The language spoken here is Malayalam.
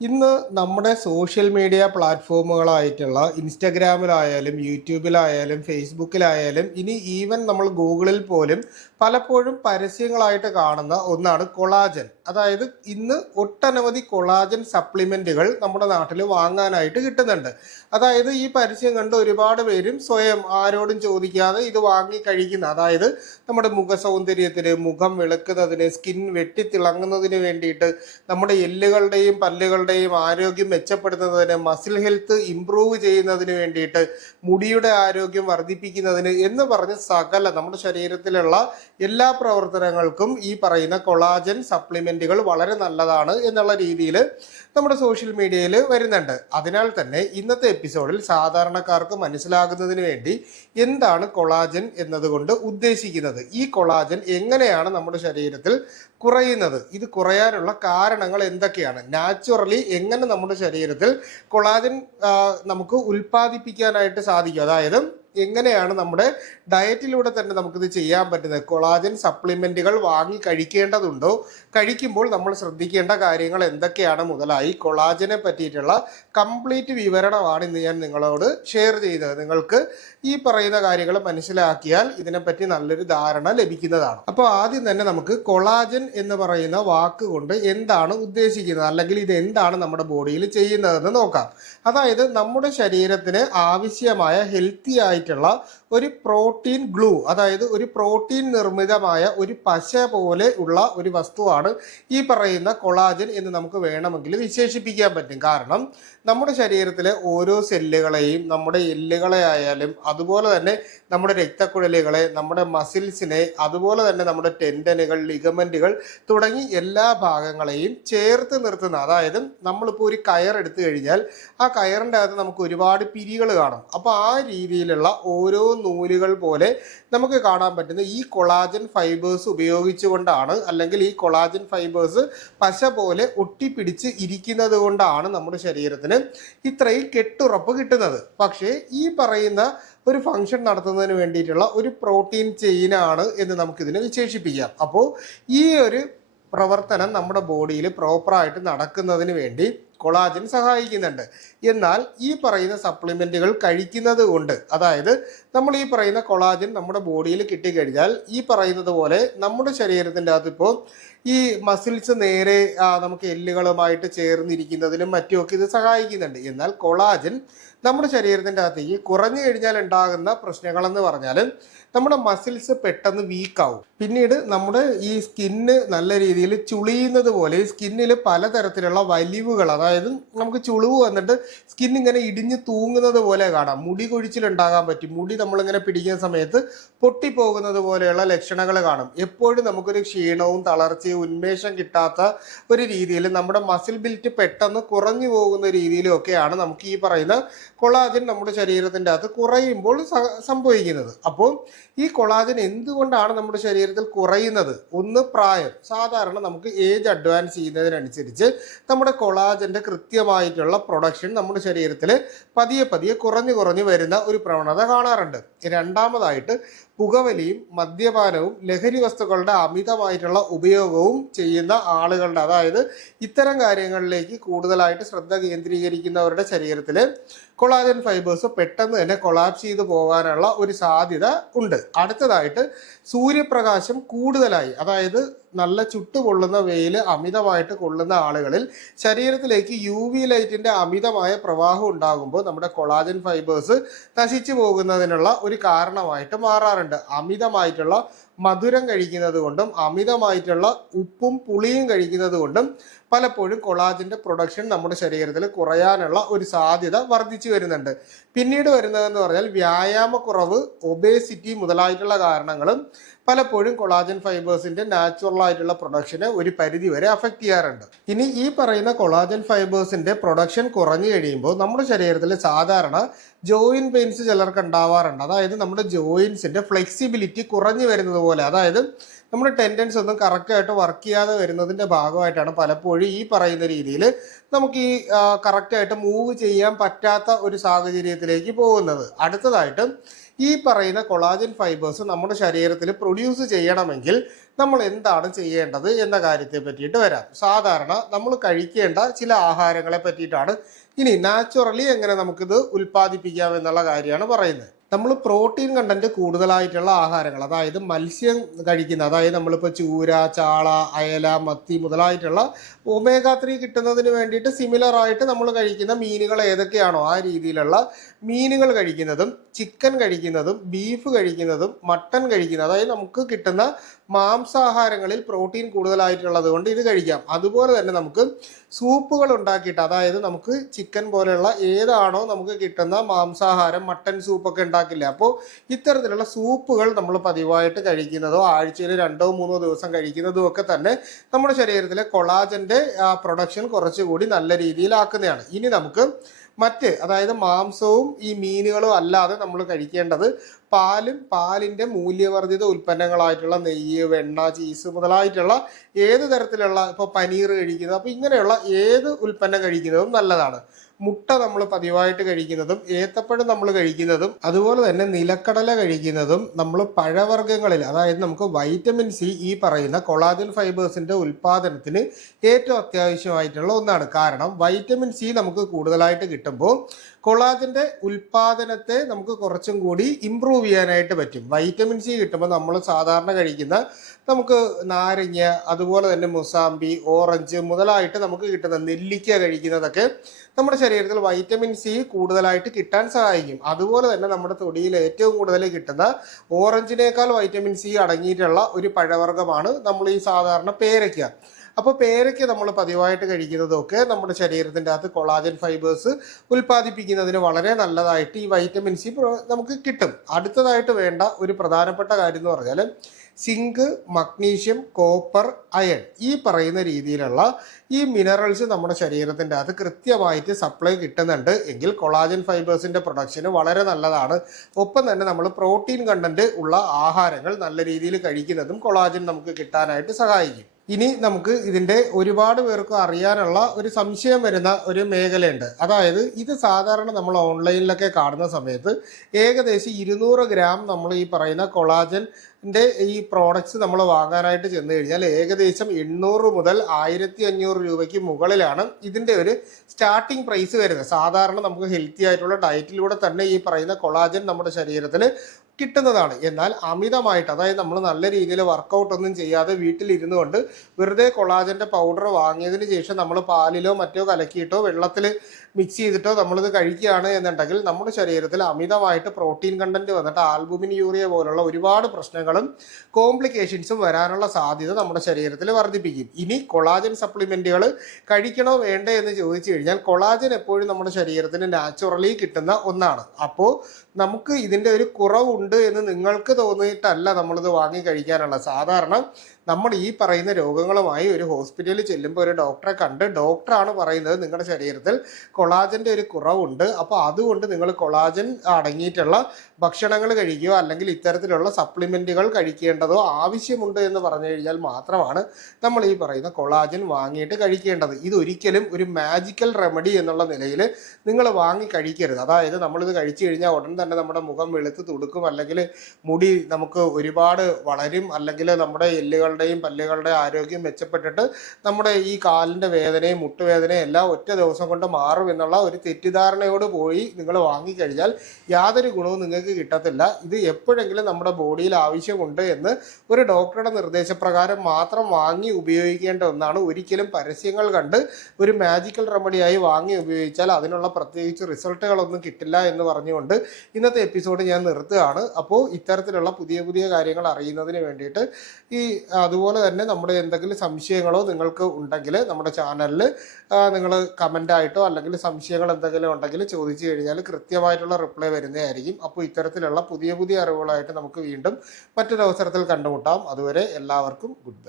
ഇന്ന് നമ്മുടെ സോഷ്യൽ മീഡിയ പ്ലാറ്റ്ഫോമുകളായിട്ടുള്ള ഇൻസ്റ്റഗ്രാമിലായാലും യൂട്യൂബിലായാലും ഫേസ്ബുക്കിലായാലും ഇനി ഈവൻ നമ്മൾ ഗൂഗിളിൽ പോലും പലപ്പോഴും പരസ്യങ്ങളായിട്ട് കാണുന്ന ഒന്നാണ് കൊളാജൻ. അതായത് ഇന്ന് ഒട്ടനവധി കൊളാജൻ സപ്ലിമെന്റുകൾ നമ്മുടെ നാട്ടിൽ വാങ്ങാനായിട്ട് കിട്ടുന്നുണ്ട്. അതായത് ഈ പരസ്യം കണ്ട് ഒരുപാട് പേരും സ്വയം ആരോടും ചോദിക്കാതെ ഇത് വാങ്ങി കഴിക്കുന്ന, അതായത് നമ്മുടെ മുഖ സൗന്ദര്യത്തിന്, മുഖം വെളുക്കുന്നതിന്, സ്കിൻ വെട്ടിത്തിളങ്ങുന്നതിന് വേണ്ടിയിട്ട്, നമ്മുടെ എല്ലുകളുടെയും പല്ലുകളുടെയും ആരോഗ്യം മെച്ചപ്പെടുത്തുന്നതിന്, മസിൽ ഹെൽത്ത് ഇംപ്രൂവ് ചെയ്യുന്നതിന് വേണ്ടിയിട്ട്, മുടിയുടെ ആരോഗ്യം വർദ്ധിപ്പിക്കുന്നതിന് എന്ന് പറഞ്ഞ് സകല നമ്മുടെ ശരീരത്തിലുള്ള എല്ലാ പ്രവർത്തനങ്ങൾക്കും ഈ പറയുന്ന കൊളാജൻ സപ്ലിമെന്റുകൾ വളരെ നല്ലതാണ് എന്നുള്ള രീതിയിൽ നമ്മുടെ സോഷ്യൽ മീഡിയയിൽ വരുന്നുണ്ട്. അതിനാൽ തന്നെ ഇന്നത്തെ എപ്പിസോഡിൽ സാധാരണക്കാർക്ക് മനസ്സിലാകുന്നതിന് വേണ്ടി എന്താണ് കൊളാജൻ എന്നതുകൊണ്ട് ഉദ്ദേശിക്കുന്നത്, ഈ കൊളാജൻ എങ്ങനെയാണ് നമ്മുടെ ശരീരത്തിൽ കുറയുന്നത്, ഇത് കുറയാനുള്ള കാരണങ്ങൾ എന്തൊക്കെയാണ്, നാച്ചുറലി എങ്ങനെ നമ്മുടെ ശരീരത്തിൽ കൊളാജൻ നമുക്ക് ഉൽപ്പാദിപ്പിക്കാനായിട്ട് സാധിക്കും, അതായത് എങ്ങനെയാണ് നമ്മുടെ ഡയറ്റിലൂടെ തന്നെ നമുക്കിത് ചെയ്യാൻ പറ്റുന്നത്, കൊളാജൻ സപ്ലിമെന്റുകൾ വാങ്ങി കഴിക്കേണ്ടതുണ്ടോ, കഴിക്കുമ്പോൾ നമ്മൾ ശ്രദ്ധിക്കേണ്ട കാര്യങ്ങൾ എന്തൊക്കെയാണ് മുതലായി കൊളാജനെ പറ്റിയിട്ടുള്ള കംപ്ലീറ്റ് വിവരണമാണ് ഇന്ന് ഞാൻ നിങ്ങളോട് ഷെയർ ചെയ്യുന്നത്. നിങ്ങൾക്ക് ഈ പറയുന്ന കാര്യങ്ങൾ മനസ്സിലാക്കിയാൽ ഇതിനെപ്പറ്റി നല്ലൊരു ധാരണ ലഭിക്കുന്നതാണ്. അപ്പോൾ ആദ്യം തന്നെ നമുക്ക് കൊളാജൻ എന്ന് പറയുന്ന വാക്ക് കൊണ്ട് എന്താണ് ഉദ്ദേശിക്കുന്നത്, അല്ലെങ്കിൽ ഇത് എന്താണ് നമ്മുടെ ബോഡിയിൽ ചെയ്യുന്നതെന്ന് നോക്കാം. അതായത് നമ്മുടെ ശരീരത്തിന് ആവശ്യമായ ഹെൽത്തി ആയിട്ടുള്ള ഒരു പ്രോട്ടീൻ ഗ്ലൂ, അതായത് ഒരു പ്രോട്ടീൻ നിർമ്മിതമായ ഒരു പശ പോലെ ഉള്ള ഒരു വസ്തുവാണ് ഈ പറയുന്ന കൊളാജൻ എന്ന് നമുക്ക് വേണമെങ്കിൽ വിശേഷിപ്പിക്കാൻ പറ്റും. കാരണം നമ്മുടെ ശരീരത്തിലെ ഓരോ സെല്ലുകളെയും, നമ്മുടെ എല്ലുകളെ ആയാലും, അതുപോലെ തന്നെ നമ്മുടെ രക്തക്കുഴലുകളെ, നമ്മുടെ മസിൽസിനെ, അതുപോലെ തന്നെ നമ്മുടെ ടെൻഡനുകൾ, ലിഗമെന്റുകൾ തുടങ്ങി എല്ലാ ഭാഗങ്ങളെയും ചേർത്ത് നിർത്തുന്ന, അതായത് നമ്മളിപ്പോൾ ഒരു കയർ എടുത്തു കഴിഞ്ഞാൽ ആ കയറിൻ്റെ അകത്ത് നമുക്ക് ഒരുപാട് പിരികൾ കാണും. അപ്പോൾ ആ രീതിയിലുള്ള ഓരോ നൂലുകൾ പോലെ നമുക്ക് കാണാൻ പറ്റുന്ന ഈ കൊളാജൻ ഫൈബേഴ്സ് ഉപയോഗിച്ചുകൊണ്ടാണ്, അല്ലെങ്കിൽ ഈ കൊളാജൻ ഫൈബേഴ്സ് പശ പോലെ ഒട്ടിപ്പിടിച്ച് ഇരിക്കുന്നത് കൊണ്ടാണ് നമ്മുടെ ശരീരത്തിന് ഇത്രയും കെട്ടുറപ്പ് കിട്ടുന്നത്. പക്ഷേ ഈ പറയുന്ന ഒരു ഫംഗ്ഷൻ നടത്തുന്നതിന് വേണ്ടിയിട്ടുള്ള ഒരു പ്രോട്ടീൻ ചെയിനാണ് എന്ന് നമുക്കിതിനെ വിശേഷിപ്പിക്കാം. അപ്പോൾ ഈ ഒരു പ്രവർത്തനം നമ്മുടെ ബോഡിയിൽ പ്രോപ്പറായിട്ട് നടക്കുന്നതിന് വേണ്ടി കൊളാജൻ സഹായിക്കുന്നുണ്ട്. എന്നാൽ ഈ പറയുന്ന സപ്ലിമെന്റുകൾ കഴിക്കുന്നത് കൊണ്ട്, അതായത് നമ്മൾ ഈ പറയുന്ന കൊളാജൻ നമ്മുടെ ബോഡിയിൽ കിട്ടിക്കഴിഞ്ഞാൽ ഈ പറയുന്നത് പോലെ നമ്മുടെ ശരീരത്തിൻ്റെ അകത്ത് ഇപ്പോൾ ഈ മസിൽസ് നേരെ നമുക്ക് എല്ലുകളുമായിട്ട് ചേർന്നിരിക്കുന്നതിനും മറ്റുമൊക്കെ ഇത് സഹായിക്കുന്നുണ്ട്. എന്നാൽ കൊളാജൻ നമ്മുടെ ശരീരത്തിൻ്റെ അകത്തേക്ക് കുറഞ്ഞു കഴിഞ്ഞാൽ ഉണ്ടാകുന്ന പ്രശ്നങ്ങളെന്ന് പറഞ്ഞാൽ നമ്മുടെ മസിൽസ് പെട്ടെന്ന് വീക്കാവും. പിന്നീട് നമ്മുടെ ഈ സ്കിന്ന് നല്ല രീതിയിൽ ചുളിയുന്നത് പോലെ സ്കിന്നിൽ പലതരത്തിലുള്ള വലിവുകൾ, അതായത് നമുക്ക് ചുളിവ് വന്നിട്ട് സ്കിൻ ഇങ്ങനെ ഇടിഞ്ഞ് തൂങ്ങുന്നത് പോലെ കാണാം. മുടി കൊഴിച്ചിലുണ്ടാകാൻ പറ്റും. മുടി നമ്മളിങ്ങനെ പിടിക്കുന്ന സമയത്ത് പൊട്ടിപ്പോകുന്നത് പോലെയുള്ള ലക്ഷണങ്ങൾ കാണും. എപ്പോഴും നമുക്കൊരു ക്ഷീണവും തളർച്ചയും ഉന്മേഷം കിട്ടാത്ത ഒരു രീതിയിൽ നമ്മുടെ മസിൽ ബിൽറ്റ് പെട്ടെന്ന് കുറഞ്ഞു പോകുന്ന രീതിയിലും ഒക്കെയാണ് നമുക്ക് ഈ പറയുന്ന കൊളാജൻ നമ്മുടെ ശരീരത്തിൻ്റെ അകത്ത് കുറയുമ്പോൾ സംഭവിക്കുന്നത്. അപ്പോൾ ഈ കൊളാജൻ എന്തുകൊണ്ടാണ് നമ്മുടെ ശരീരത്തിൽ കുറയുന്നത്? ഒന്ന്, പ്രായം. സാധാരണ നമുക്ക് ഏജ് അഡ്വാൻസ് ചെയ്യുന്നതിനനുസരിച്ച് നമ്മുടെ കൊളാജന്റെ കൃത്യമായിട്ടുള്ള പ്രൊഡക്ഷൻ നമ്മുടെ ശരീരത്തിൽ പതിയെ പതിയെ കുറഞ്ഞു വരുന്ന ഒരു പ്രവണത കാണാറുണ്ട്. രണ്ടാമതായിട്ട് പുകവലിയും മദ്യപാനവും ലഹരി വസ്തുക്കളുടെ അമിതമായിട്ടുള്ള ഉപയോഗവും ചെയ്യുന്ന ആളുകളുടെ, അതായത് ഇത്തരം കാര്യങ്ങളിലേക്ക് കൂടുതലായിട്ട് ശ്രദ്ധ കേന്ദ്രീകരിക്കുന്നവരുടെ ശരീരത്തിൽ കൊളാജൻ ഫൈബേഴ്സ് പെട്ടെന്ന് തന്നെ കൊളാപ്സ് ചെയ്ത് പോകാനുള്ള ഒരു സാധ്യത ഉണ്ട്. അടുത്തതായിട്ട് സൂര്യപ്രകാശം കൂടുതലായി, അതായത് നല്ല ചുട്ടുകൊള്ളുന്ന വെയിൽ അമിതമായിട്ട് കൊള്ളുന്ന ആളുകളിൽ ശരീരത്തിലേക്ക് UV ലൈറ്റിന്റെ അമിതമായ പ്രവാഹം ഉണ്ടാകുമ്പോൾ നമ്മുടെ കൊളാജൻ ഫൈബേഴ്സ് നശിച്ചു പോകുന്നതിനുള്ള ഒരു കാരണമായിട്ട് മാറാറുണ്ട്. അമിതമായിട്ടുള്ള മധുരം കഴിക്കുന്നത് കൊണ്ടും അമിതമായിട്ടുള്ള ഉപ്പും പുളിയും കഴിക്കുന്നത് കൊണ്ടും പലപ്പോഴും കൊളാജന്റെ പ്രൊഡക്ഷൻ നമ്മുടെ ശരീരത്തിൽ കുറയാനുള്ള ഒരു സാധ്യത വർദ്ധിച്ചു വരുന്നുണ്ട്. പിന്നീട് വരുന്നതെന്ന് പറഞ്ഞാൽ വ്യായാമക്കുറവ്, ഒബേസിറ്റി മുതലായിട്ടുള്ള കാരണങ്ങളും പലപ്പോഴും കൊളാജൻ ഫൈബേഴ്സിന്റെ നാച്ചുറൽ ആയിട്ടുള്ള പ്രൊഡക്ഷനെ ഒരു പരിധി വരെ അഫക്റ്റ് ചെയ്യാറുണ്ട്. ഇനി ഈ പറയുന്ന കൊളാജൻ ഫൈബേഴ്സിന്റെ പ്രൊഡക്ഷൻ കുറഞ്ഞു കഴിയുമ്പോൾ നമ്മുടെ ശരീരത്തിൽ സാധാരണ ജോയിന്റ് പെയിൻസ് ചിലർക്ക് ഉണ്ടാവാറുണ്ട്. അതായത് നമ്മുടെ ജോയിൻസിന്റെ ഫ്ലെക്സിബിലിറ്റി കുറഞ്ഞു വരുന്നത് പോലെ, അതായത് നമ്മുടെ ടെൻഡൻസ് ഒന്നും കറക്റ്റായിട്ട് വർക്ക് ചെയ്യാതെ വരുന്നതിൻ്റെ ഭാഗമായിട്ടാണ് പലപ്പോഴും ഈ പറയുന്ന രീതിയിൽ നമുക്ക് ഈ കറക്റ്റായിട്ട് മൂവ് ചെയ്യാൻ പറ്റാത്ത ഒരു സാഹചര്യത്തിലേക്ക് പോകുന്നത്. അടുത്തതായിട്ട് ഈ പറയുന്ന കൊളാജൻ ഫൈബേഴ്സ് നമ്മുടെ ശരീരത്തിൽ പ്രൊഡ്യൂസ് ചെയ്യണമെങ്കിൽ നമ്മൾ എന്താണ് ചെയ്യേണ്ടത് എന്ന കാര്യത്തെ പറ്റിയിട്ട് വരാം. സാധാരണ നമ്മൾ കഴിക്കേണ്ട ചില ആഹാരങ്ങളെ പറ്റിയിട്ടാണ് ഇനി നാച്ചുറലി എങ്ങനെ നമുക്കിത് ഉൽപ്പാദിപ്പിക്കാം എന്നുള്ള കാര്യമാണ് പറയുന്നത്. നമ്മൾ പ്രോട്ടീൻ കണ്ടന്റ് കൂടുതലായിട്ടുള്ള ആഹാരങ്ങൾ, അതായത് മത്സ്യം കഴിക്കുന്ന, അതായത് നമ്മളിപ്പോൾ ചൂര, ചാള, അയല, മത്തി മുതലായിട്ടുള്ള ഒമേഗ 3 കിട്ടുന്നതിന് വേണ്ടിയിട്ട് സിമിലർ ആയിട്ട് നമ്മൾ കഴിക്കുന്ന മീനുകൾ ഏതൊക്കെയാണോ ആ രീതിയിലുള്ള മീനുകൾ കഴിക്കുന്നതും, ചിക്കൻ കഴിക്കുന്നതും, ബീഫ് കഴിക്കുന്നതും, മട്ടൺ കഴിക്കുന്നതും, അതായത് നമുക്ക് കിട്ടുന്ന മാംസാഹാരങ്ങളിൽ പ്രോട്ടീൻ കൂടുതലായിട്ടുള്ളത് കൊണ്ട് ഇത് കഴിക്കാം. അതുപോലെ തന്നെ നമുക്ക് സൂപ്പുകൾ ഉണ്ടാക്കിയിട്ട്, അതായത് നമുക്ക് ചിക്കൻ പോലെയുള്ള ഏതാണോ നമുക്ക് കിട്ടുന്ന മാംസാഹാരം, മട്ടൻ സൂപ്പൊക്കെ ഉണ്ടാക്കില്ല. അപ്പോൾ ഇത്തരത്തിലുള്ള സൂപ്പുകൾ നമ്മൾ പതിവായിട്ട് കഴിക്കുന്നതോ ആഴ്ചയിൽ 2-3 ദിവസം കഴിക്കുന്നതും ഒക്കെ തന്നെ നമ്മുടെ ശരീരത്തിലെ കൊളാജന്റെ പ്രൊഡക്ഷൻ കുറച്ചുകൂടി നല്ല രീതിയിലാക്കുന്നതാണ്. ഇനി നമുക്ക് അതായത് മാംസവും ഈ മീനുകളും അല്ലാതെ നമ്മൾ കഴിക്കേണ്ടത് പാലും പാലിൻ്റെ മൂല്യവർദ്ധിത ഉൽപ്പന്നങ്ങളായിട്ടുള്ള നെയ്യ്, വെണ്ണ, ചീസ് മുതലായിട്ടുള്ള ഏത് തരത്തിലുള്ള, ഇപ്പോൾ പനീർ കഴിക്കുന്നത്, അപ്പോൾ ഇങ്ങനെയുള്ള ഏത് ഉൽപ്പന്നം കഴിക്കുന്നതും നല്ലതാണ്. മുട്ട നമ്മൾ പതിവായിട്ട് കഴിക്കുന്നതും, ഏത്തപ്പഴം നമ്മൾ കഴിക്കുന്നതും, അതുപോലെ തന്നെ നിലക്കടല കഴിക്കുന്നതും, നമ്മൾ പഴവർഗ്ഗങ്ങളിൽ, അതായത് നമുക്ക് വൈറ്റമിൻ സി ഈ പറയുന്ന കൊളാജൻ ഫൈബേഴ്സിന്റെ ഉൽപ്പാദനത്തിന് ഏറ്റവും അത്യാവശ്യമായിട്ടുള്ള ഒന്നാണ്. കാരണം വൈറ്റമിൻ സി നമുക്ക് കൂടുതലായിട്ട് കിട്ടുമ്പോൾ കൊളാജന്റെ ഉൽപ്പാദനത്തെ നമുക്ക് കുറച്ചും കൂടി ഇമ്പ്രൂവ് ചെയ്യാനായിട്ട് പറ്റും. വൈറ്റമിൻ സി കിട്ടുമ്പോൾ നമ്മൾ സാധാരണ കഴിക്കുന്ന നമുക്ക് നാരങ്ങ, അതുപോലെ തന്നെ മുസാമ്പി, ഓറഞ്ച് മുതലായിട്ട് നമുക്ക് കിട്ടുന്ന നെല്ലിക്ക കഴിക്കുന്നതൊക്കെ നമ്മുടെ ശരീരത്തിൽ വൈറ്റമിൻ സി കൂടുതലായിട്ട് കിട്ടാൻ സഹായിക്കും. അതുപോലെ തന്നെ നമ്മുടെ തൊടിയിൽ ഏറ്റവും കൂടുതൽ കിട്ടുന്ന ഓറഞ്ചിനേക്കാൾ വൈറ്റമിൻ സി അടങ്ങിയിട്ടുള്ള ഒരു പഴവർഗ്ഗമാണ് നമ്മൾ ഈ സാധാരണ പേരയ്ക്ക. അപ്പോൾ പേരയ്ക്ക് നമ്മൾ പതിവായിട്ട് കഴിക്കുന്നതൊക്കെ നമ്മുടെ ശരീരത്തിൻ്റെ അകത്ത് കൊളാജൻ ഫൈബേഴ്സ് ഉൽപ്പാദിപ്പിക്കുന്നതിന് വളരെ നല്ലതായിട്ട് ഈ വൈറ്റമിൻ സി നമുക്ക് കിട്ടും. അടുത്തതായിട്ട് വേണ്ട ഒരു പ്രധാനപ്പെട്ട കാര്യം എന്ന് പറഞ്ഞാൽ സിങ്ക്, മഗ്നീഷ്യം, കോപ്പർ, അയൺ ഈ പറയുന്ന രീതിയിലുള്ള ഈ മിനറൽസ് നമ്മുടെ ശരീരത്തിൻ്റെ അകത്ത് കൃത്യമായിട്ട് സപ്ലൈ കിട്ടുന്നുണ്ട് എങ്കിൽ കൊളാജൻ ഫൈബേഴ്സിൻ്റെ പ്രൊഡക്ഷന് വളരെ നല്ലതാണ്. ഒപ്പം തന്നെ നമ്മൾ പ്രോട്ടീൻ കണ്ടന്റ് ഉള്ള ആഹാരങ്ങൾ നല്ല രീതിയിൽ കഴിക്കുന്നതും കൊളാജൻ നമുക്ക് കിട്ടാനായിട്ട് സഹായിക്കും. ഇനി നമുക്ക് ഇതിൻ്റെ ഒരുപാട് പേർക്ക് അറിയാനുള്ള ഒരു സംശയം വരുന്ന ഒരു മേഖലയുണ്ട്. അതായത് ഇത് സാധാരണ നമ്മൾ ഓൺലൈനിലൊക്കെ കാണുന്ന സമയത്ത് ഏകദേശം 200 ഗ്രാം നമ്മൾ ഈ പറയുന്ന കൊളാജൻ്റെ ഈ പ്രോഡക്ട്സ് നമ്മൾ വാങ്ങാനായിട്ട് ചെന്ന് കഴിഞ്ഞാൽ ഏകദേശം 800 മുതൽ 1500 രൂപയ്ക്ക് മുകളിലാണ് ഇതിൻ്റെ ഒരു സ്റ്റാർട്ടിംഗ് പ്രൈസ് വരുന്നത്. സാധാരണ നമുക്ക് ഹെൽത്തി ആയിട്ടുള്ള ഡയറ്റിലൂടെ തന്നെ ഈ പറയുന്ന കൊളാജൻ നമ്മുടെ ശരീരത്തിൽ കിട്ടുന്നതാണ്. എന്നാൽ അമിതമായിട്ട്, അതായത് നമ്മൾ നല്ല രീതിയിൽ വർക്കൗട്ട് ഒന്നും ചെയ്യാതെ വീട്ടിലിരുന്നു കൊണ്ട് വെറുതെ കൊളാജൻ്റെ പൗഡർ വാങ്ങിയതിന് ശേഷം നമ്മൾ പാലിലോ മറ്റോ കലക്കിയിട്ടോ വെള്ളത്തിൽ മിക്സ് ചെയ്തിട്ടോ നമ്മളിത് കഴിക്കുകയാണ് എന്നുണ്ടെങ്കിൽ നമ്മുടെ ശരീരത്തിൽ അമിതമായിട്ട് പ്രോട്ടീൻ കണ്ടന്റ് വന്നിട്ട് ആൽബുമിൻ, യൂറിയ പോലുള്ള ഒരുപാട് പ്രശ്നങ്ങളും കോംപ്ലിക്കേഷൻസും വരാനുള്ള സാധ്യത നമ്മുടെ ശരീരത്തിൽ വർദ്ധിപ്പിക്കും. ഇനി കൊളാജൻ സപ്ലിമെന്റുകൾ കഴിക്കണോ വേണ്ടേ എന്ന് ചോദിച്ചു കഴിഞ്ഞാൽ കൊളാജൻ എപ്പോഴും നമ്മുടെ ശരീരത്തിന് നാച്ചുറലി കിട്ടുന്ന ഒന്നാണ്. അപ്പോൾ നമുക്ക് ഇതിൻ്റെ ഒരു കുറവുണ്ട് എന്ന് നിങ്ങൾക്ക് തോന്നിയിട്ടല്ല നമ്മളിത് വാങ്ങി കഴിക്കാനുള്ള. സാധാരണ നമ്മൾ ഈ പറയുന്ന രോഗങ്ങളുമായി ഒരു ഹോസ്പിറ്റലിൽ ചെല്ലുമ്പോൾ ഒരു ഡോക്ടറെ കണ്ട് ഡോക്ടറാണ് പറയുന്നത് നിങ്ങളുടെ ശരീരത്തിൽ കൊളാജൻ്റെ ഒരു കുറവുണ്ട്, അപ്പോൾ അതുകൊണ്ട് നിങ്ങൾ കൊളാജൻ അടങ്ങിയിട്ടുള്ള ഭക്ഷണങ്ങൾ കഴിക്കുകയോ അല്ലെങ്കിൽ ഇത്തരത്തിലുള്ള സപ്ലിമെൻറ്റുകൾ കഴിക്കേണ്ടതോ ആവശ്യമുണ്ട് എന്ന് പറഞ്ഞു കഴിഞ്ഞാൽ മാത്രമാണ് നമ്മൾ ഈ പറയുന്ന കൊളാജൻ വാങ്ങിയിട്ട് കഴിക്കേണ്ടത്. ഇതൊരിക്കലും ഒരു മാജിക്കൽ റെമഡി എന്നുള്ള നിലയിൽ നിങ്ങൾ വാങ്ങി കഴിക്കരുത്. അതായത് നമ്മളിത് കഴിച്ചു കഴിഞ്ഞാൽ ഉടൻ തന്നെ നമ്മുടെ മുഖം വെളുത്ത് തുടുക്കും, അല്ലെങ്കിൽ മുടി നമുക്ക് ഒരുപാട് വളരും, അല്ലെങ്കിൽ നമ്മുടെ എല്ലുകളുടെയും പല്ലുകളുടെയും ആരോഗ്യം മെച്ചപ്പെട്ടിട്ട് നമ്മുടെ ഈ കാലിൻ്റെ വേദനയും മുട്ടുവേദനയും എല്ലാം ഒറ്റ ദിവസം കൊണ്ട് മാറും എന്നുള്ള ഒരു തെറ്റിദ്ധാരണയോട് പോയി നിങ്ങൾ വാങ്ങിക്കഴിഞ്ഞാൽ യാതൊരു ഗുണവും നിങ്ങൾക്ക് കിട്ടത്തില്ല. ഇത് എപ്പോഴെങ്കിലും നമ്മുടെ ബോഡിയിൽ ആവശ്യമുണ്ട് എന്ന് ഒരു ഡോക്ടറുടെ നിർദ്ദേശപ്രകാരം മാത്രം വാങ്ങി ഉപയോഗിക്കേണ്ട ഒന്നാണ്. ഒരിക്കലും പരസ്യങ്ങൾ കണ്ട് ഒരു മാജിക്കൽ റെമഡിയായി വാങ്ങി ഉപയോഗിച്ചാൽ അതിനുള്ള പ്രത്യേകിച്ച് റിസൾട്ടുകളൊന്നും കിട്ടില്ല എന്ന് പറഞ്ഞുകൊണ്ട് ഇന്നത്തെ എപ്പിസോഡ് ഞാൻ നിർത്തുകയാണ്. അപ്പോൾ ഇത്തരത്തിലുള്ള പുതിയ പുതിയ കാര്യങ്ങൾ അറിയുന്നതിന് വേണ്ടിയിട്ട് അതുപോലെ തന്നെ നമ്മുടെ എന്തെങ്കിലും സംശയങ്ങളോ നിങ്ങൾക്ക് ഉണ്ടെങ്കിൽ നമ്മുടെ ചാനലിൽ നിങ്ങൾ കമൻ്റായിട്ടോ അല്ലെങ്കിൽ സംശയങ്ങൾ എന്തെങ്കിലും ഉണ്ടെങ്കിൽ ചോദിച്ചു കഴിഞ്ഞാൽ കൃത്യമായിട്ടുള്ള റിപ്ലൈ വരുന്നതായിരിക്കും. അപ്പോൾ ഇത്തരത്തിലുള്ള പുതിയ പുതിയ അറിവുകളായിട്ട് നമുക്ക് വീണ്ടും മറ്റൊരു അവസരത്തിൽ കണ്ടുമുട്ടാം. അതുവരെ എല്ലാവർക്കും ഗുഡ് ബൈ.